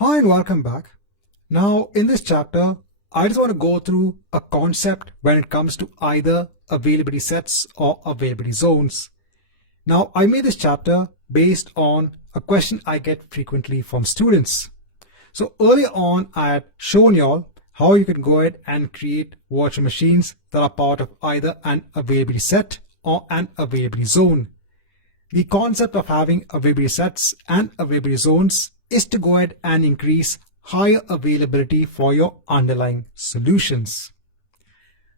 Hi and welcome back. Now in this chapter, I just want to go through a concept when it comes to either availability sets or availability zones. Now I made this chapter based on a question I get frequently from students. So earlier on I had shown y'all how you can go ahead and create virtual machines that are part of either an availability set or an availability zone. The concept of having availability sets and availability zones is to go ahead and increase higher availability for your underlying solutions.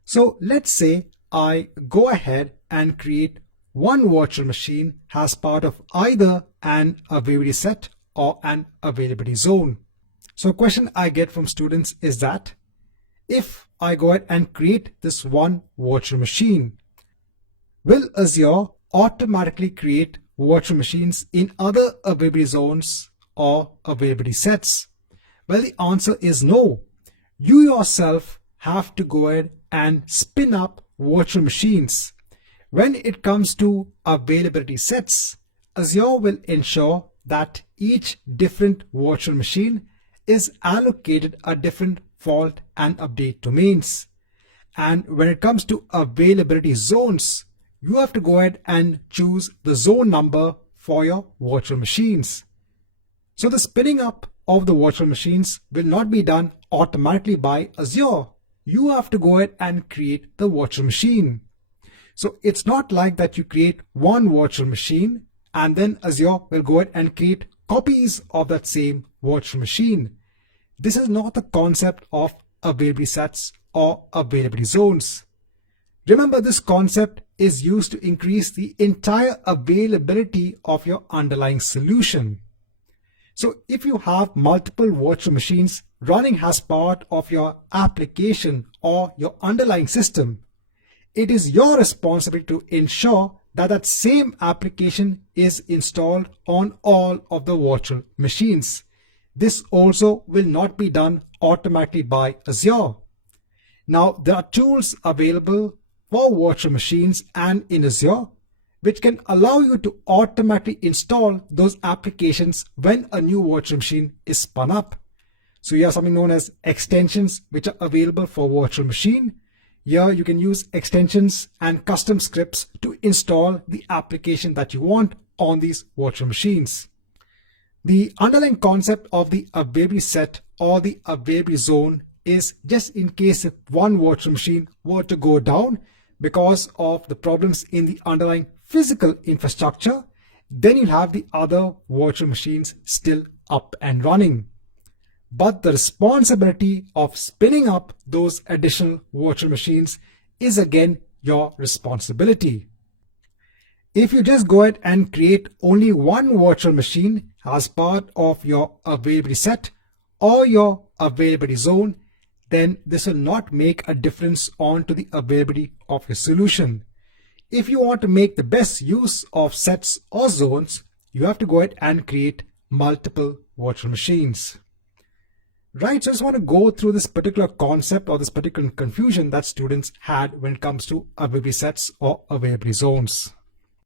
So let's say I go ahead and create one virtual machine as part of either an availability set or an availability zone. So a question I get from students is that if I go ahead and create this one virtual machine, will Azure automatically create virtual machines in other availability zones or availability sets? Well, the answer is no. You yourself have to go ahead and spin up virtual machines. When it comes to availability sets, Azure will ensure that each different virtual machine is allocated a different fault and update domains. And when it comes to availability zones, you have to go ahead and choose the zone number for your virtual machines. So the spinning up of the virtual machines will not be done automatically by Azure. You have to go ahead and create the virtual machine. So it's not like that you create one virtual machine and then Azure will go ahead and create copies of that same virtual machine. This is not the concept of availability sets or availability zones. Remember, this concept is used to increase the entire availability of your underlying solution. So if you have multiple virtual machines running as part of your application or your underlying system, it is your responsibility to ensure that that same application is installed on all of the virtual machines. This also will not be done automatically by Azure. Now, there are tools available for virtual machines and in Azure which can allow you to automatically install those applications when a new virtual machine is spun up. So you have something known as extensions which are available for virtual machine. Here you can use extensions and custom scripts to install the application that you want on these virtual machines. The underlying concept of the availability set or the availability zone is just in case if one virtual machine were to go down because of the problems in the underlying physical infrastructure, then you'll have the other virtual machines still up and running. But the responsibility of spinning up those additional virtual machines is again your responsibility. If you just go ahead and create only one virtual machine as part of your availability set or your availability zone, then this will not make a difference onto the availability of your solution. If you want to make the best use of sets or zones, you have to go ahead and create multiple virtual machines. Right, so I just want to go through this particular concept or this particular confusion that students had when it comes to availability sets or availability zones.